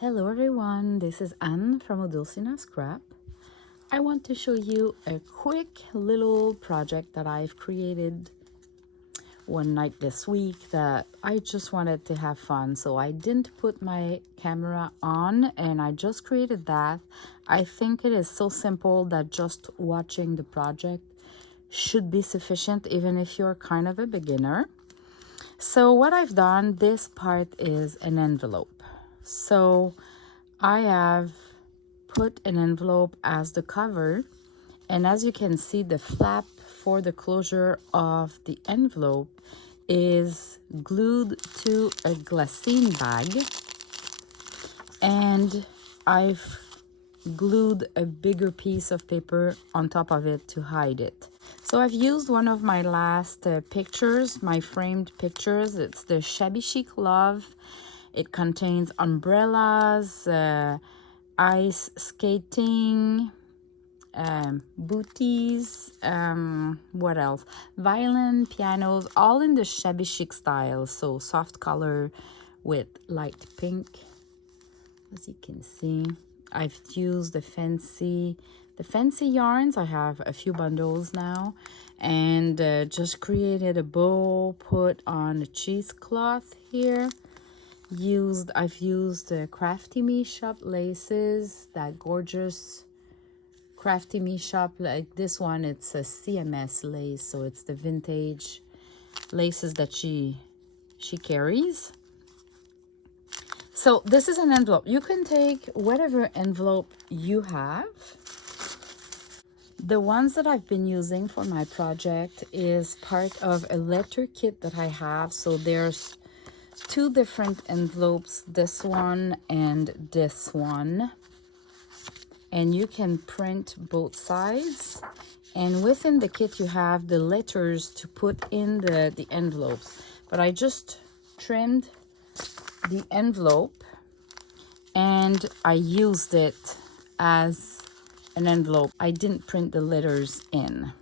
Hello everyone, this is Anne from Odulcina Scrap. I want to show you a quick little project that I've created one night this week that I just wanted to have fun. So I didn't put my camera on and I just created that. I think it is so simple that just watching the project should be sufficient even if you're kind of a beginner. So what I've done, this part is an envelope. So I have put an envelope as the cover, and as you can see, the flap for the closure of the envelope is glued to a glassine bag, and I've glued a bigger piece of paper on top of it to hide it. So I've used one of my last pictures, my framed pictures. It's the Shabby Chic Love. It contains umbrellas, ice skating, booties, what else? Violin, pianos, all in the Shabby Chic style. So soft color with light pink, as you can see. I've used the fancy yarns. I have a few bundles now, and just created a bow, put on a cheesecloth here. I've used Crafty Me Shop laces, that gorgeous Crafty Me Shop, like this one, it's a CMS lace, so it's the vintage laces that she carries. So this is an envelope. You can take whatever envelope you have. The ones that I've been using for my project is part of a letter kit that I have. So there's two different envelopes, this one and this one, and you can print both sides, and within the kit you have the letters to put in the envelopes. But I just trimmed the envelope and I used it as an envelope. I didn't print the letters in.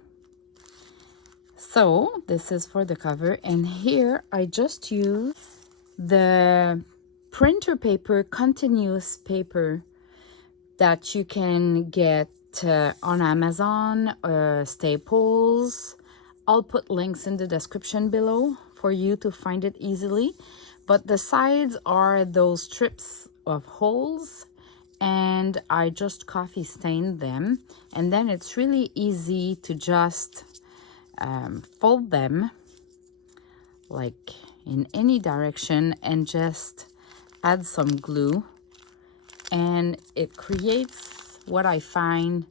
So this is for the cover, and here I just use the printer paper, continuous paper that you can get on Amazon, Staples. I'll put links in the description below for you to find it easily. But the sides are those strips of holes, and I just coffee stained them. And then it's really easy to just fold them like in any direction and just add some glue, and it creates what I find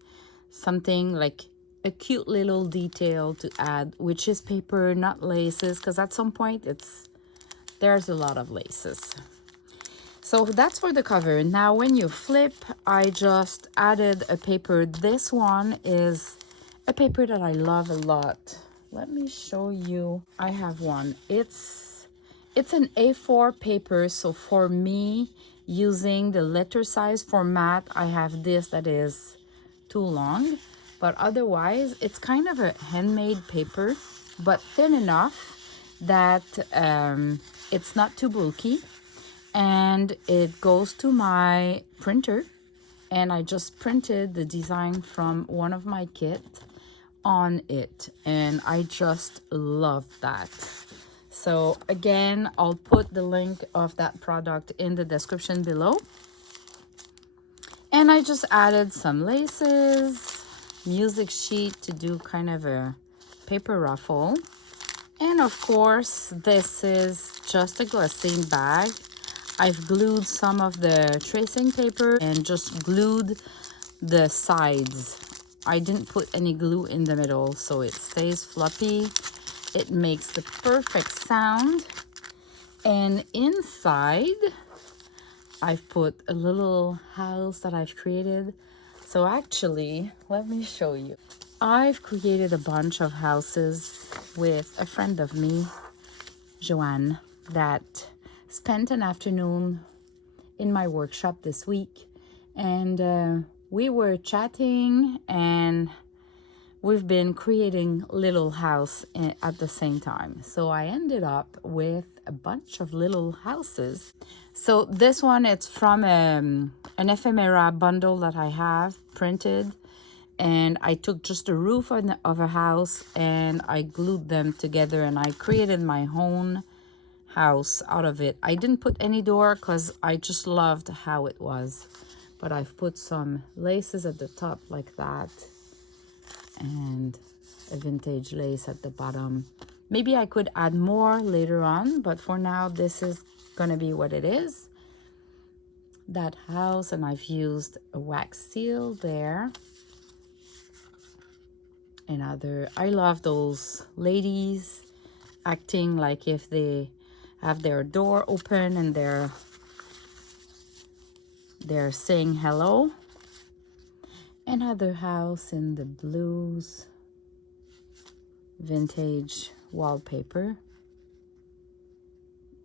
something like a cute little detail to add, which is paper, not laces, because at some point there's a lot of laces. So that's for the cover. Now when you flip, I just added a paper. This one is a paper that I love a lot. Let me show you. I have one. It's an A4 paper, so for me, using the letter size format, I have this that is too long, but otherwise it's kind of a handmade paper, but thin enough that it's not too bulky, and it goes to my printer, and I just printed the design from one of my kits on it, and I just love that. So again, I'll put the link of that product in the description below. And I just added some laces, music sheet to do kind of a paper ruffle. And of course, this is just a glassine bag. I've glued some of the tracing paper and just glued the sides. I didn't put any glue in the middle, so it stays floppy. It makes the perfect sound. And inside, I've put a little house that I've created. So actually, let me show you. I've created a bunch of houses with a friend of me, Joanne, that spent an afternoon in my workshop this week. And we were chatting, and we've been creating little house at the same time. So I ended up with a bunch of little houses. So this one, it's from an ephemera bundle that I have printed. And I took just the roof of a house and I glued them together and I created my own house out of it. I didn't put any door because I just loved how it was. But I've put some laces at the top like that. And a vintage lace at the bottom. Maybe I could add more later on, but for now, this is gonna be what it is. That house, and I've used a wax seal there. Another, I love those ladies acting like if they have their door open and they're saying hello. Another house in the blues, vintage wallpaper,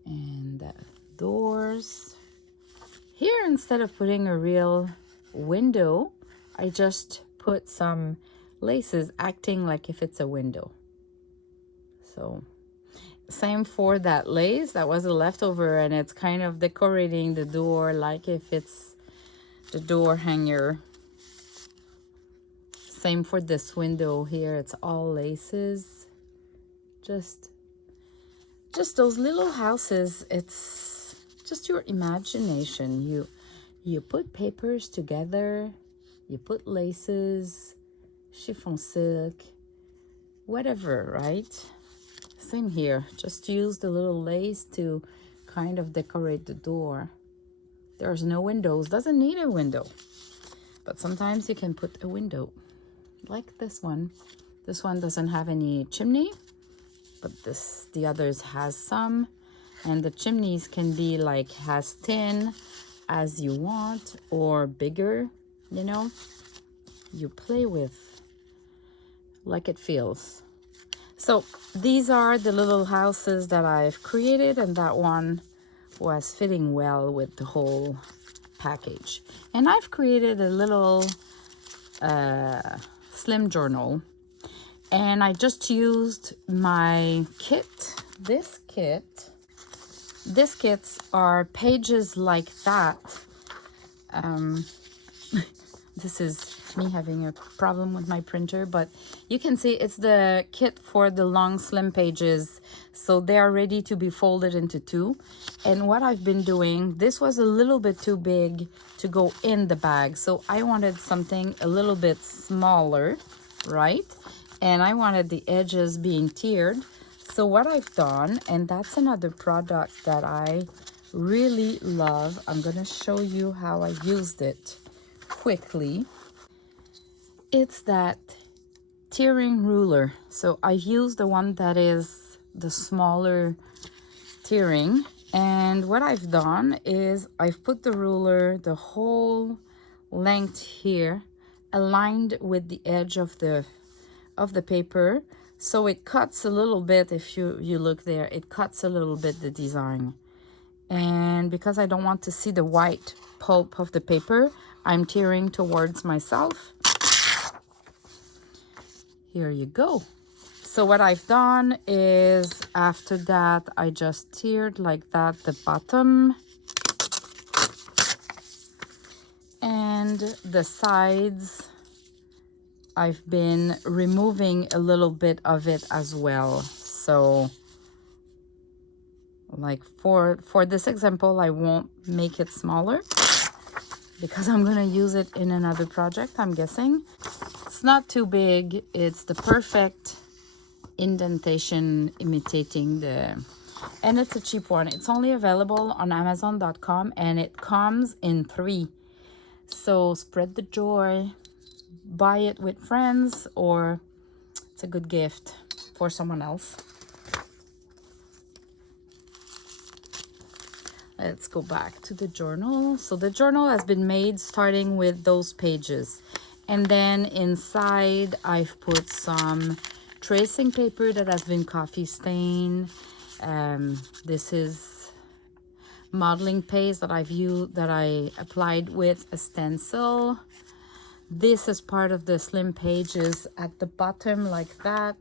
and the doors. Here, instead of putting a real window, I just put some laces acting like if it's a window. So same for that lace, that was a leftover, and it's kind of decorating the door like if it's the door hanger. Same for this window here, it's all laces. Just those little houses, it's just your imagination. You put papers together, you put laces, chiffon silk, whatever, right? Same here, just use the little lace to kind of decorate the door. There's no windows, doesn't need a window, but sometimes you can put a window like this one. This one doesn't have any chimney, but the others has some, and the chimneys can be like as thin as you want or bigger, you know. You play with like it feels. So these are the little houses that I've created, and that one was fitting well with the whole package. And I've created a little slim journal, and I just used my kit. These kits are pages like that. This is me having a problem with my printer, but you can see it's the kit for the long slim pages, so they are ready to be folded into two. And what I've been doing, this was a little bit too big to go in the bag, so I wanted something a little bit smaller, right? And I wanted the edges being tiered. So what I've done, and that's another product that I really love, I'm gonna show you how I used it quickly. It's that tiering ruler. So I use the one that is the smaller tiering, and what I've done is I've put the ruler the whole length here, aligned with the edge of the paper, so it cuts a little bit. If you look there, it cuts a little bit the design. And because I don't want to see the white pulp of the paper, I'm tiering towards myself. Here you go. So what I've done is, after that, I just tiered like that the bottom and the sides. I've been removing a little bit of it as well. So like for this example, I won't make it smaller because I'm gonna use it in another project, I'm guessing. It's not too big. It's the perfect indentation imitating the, and it's a cheap one. It's only available on Amazon.com, and it comes in 3. So spread the joy, buy it with friends, or it's a good gift for someone else. Let's go back to the journal. So the journal has been made starting with those pages. And then inside, I've put some tracing paper that has been coffee stained. This is modeling paste that I've used, that I applied with a stencil. This is part of the slim pages at the bottom like that.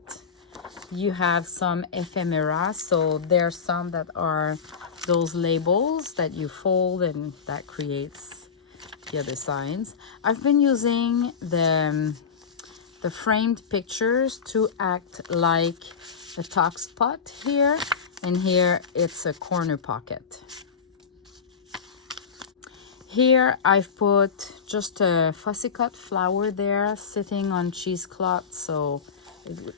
you have some ephemera. So there's some that are those labels that you fold and that creates the other signs. I've been using the framed pictures to act like a talk spot here, and here it's a corner pocket. Here I've put just a fussy cut flower there sitting on cheesecloth, so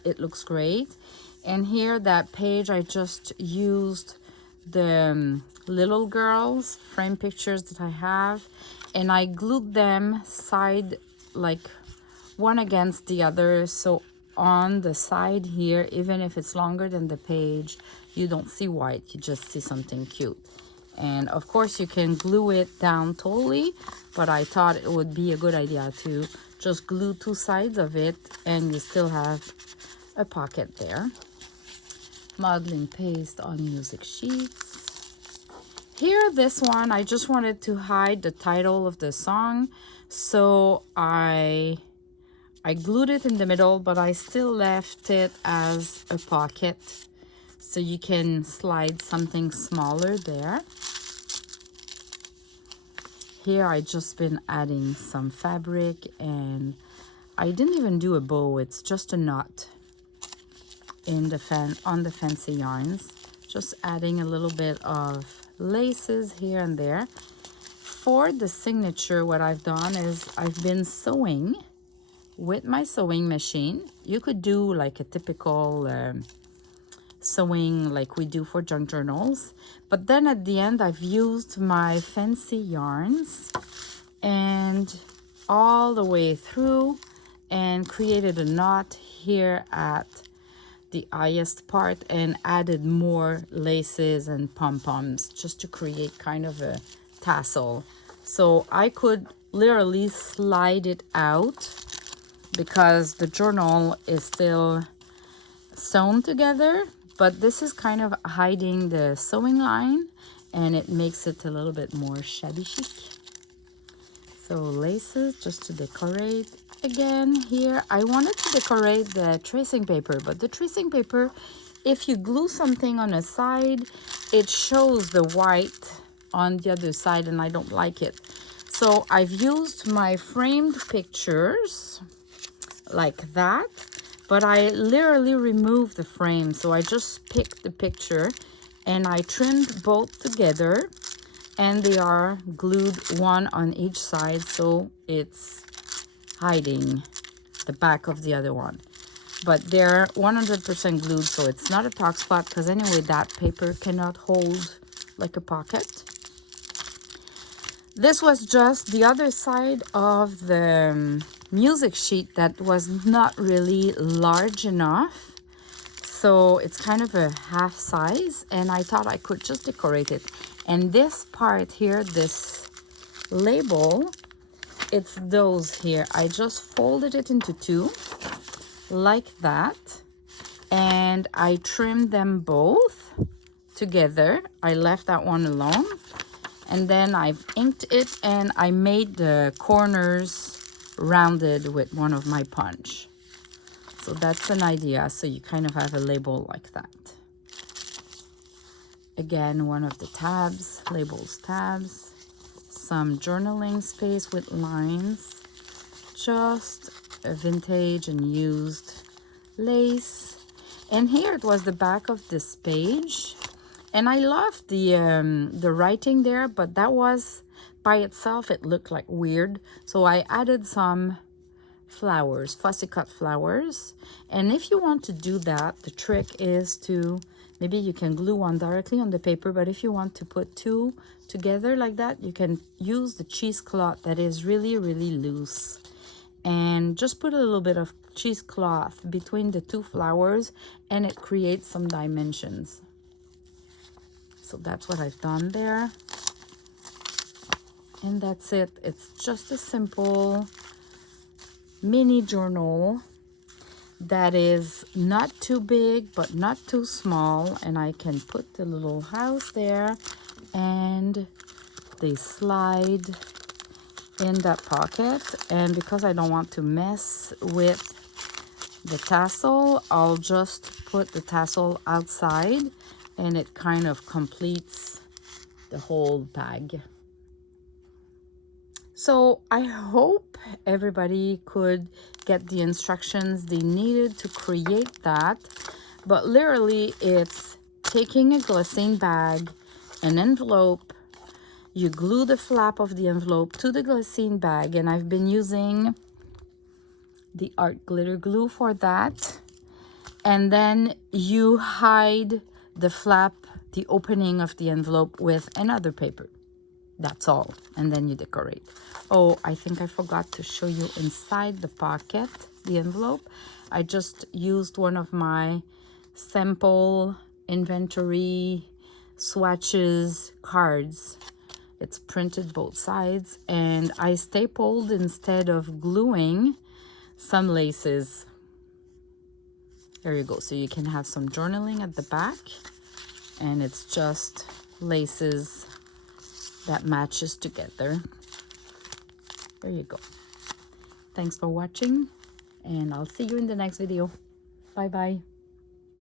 it looks great. And here, that page, I just used the little girls frame pictures that I have, and I glued them side, like one against the other, so on the side here, even if it's longer than the page, you don't see white, you just see something cute. And of course you can glue it down totally, but I thought it would be a good idea to just glue two sides of it and you still have a pocket there. Modeling paste on music sheets. Here, this one, I just wanted to hide the title of the song, so I glued it in the middle, but I still left it as a pocket, so you can slide something smaller there. Here I just been adding some fabric, and I didn't even do a bow, it's just a knot in the on the fancy yarns. Just adding a little bit of laces here and there. For the signature, what I've done is I've been sewing with my sewing machine. You could do like a typical sewing like we do for junk journals, but then at the end I've used my fancy yarns and all the way through and created a knot here at the highest part and added more laces and pom-poms just to create kind of a tassel. So I could literally slide it out because the journal is still sewn together, but this is kind of hiding the sewing line and it makes it a little bit more shabby chic. So laces just to decorate. Again, here I wanted to decorate the tracing paper, but the tracing paper, if you glue something on a side, it shows the white on the other side and I don't like it. So I've used my framed pictures like that, but I literally removed the frame. So I just picked the picture and I trimmed both together, and they are glued one on each side, so it's hiding the back of the other one. But they're 100% glued, so it's not a talk spot, because anyway that paper cannot hold like a pocket. This was just the other side of the music sheet that was not really large enough, so it's kind of a half size, and I thought I could just decorate it. And this part here, this label, it's those here. I just folded it into two like that, and I trimmed them both together. I left that one alone, and then I've inked it and I made the corners rounded with one of my punch. So that's an idea, so you kind of have a label like that. Again, one of the tabs, labels tabs, some journaling space with lines, just a vintage and used lace. And here it was the back of this page, and I loved the writing there, but that was by itself, it looked like weird, so I added some flowers, fussy cut flowers. And if you want to do that, the trick is to, maybe you can glue one directly on the paper, but if you want to put two together like that, you can use the cheesecloth that is really, really loose, and just put a little bit of cheesecloth between the two flowers and it creates some dimensions. So that's what I've done there, and that's it. It's just a simple mini journal that is not too big but not too small, and I can put the little house there and they slide in that pocket. And because I don't want to mess with the tassel, I'll just put the tassel outside and it kind of completes the whole bag. So I hope everybody could get the instructions they needed to create that. But literally it's taking a glassine bag, an envelope, you glue the flap of the envelope to the glassine bag, and I've been using the art glitter glue for that. And then you hide the flap, the opening of the envelope with another paper. That's all. And then you decorate. Oh, I think I forgot to show you inside the pocket, the envelope. I just used one of my sample inventory swatches cards. It's printed both sides, and I stapled instead of gluing some laces. There you go. So you can have some journaling at the back, and it's just laces that matches together. There you go. Thanks for watching, and I'll see you in the next video. Bye bye.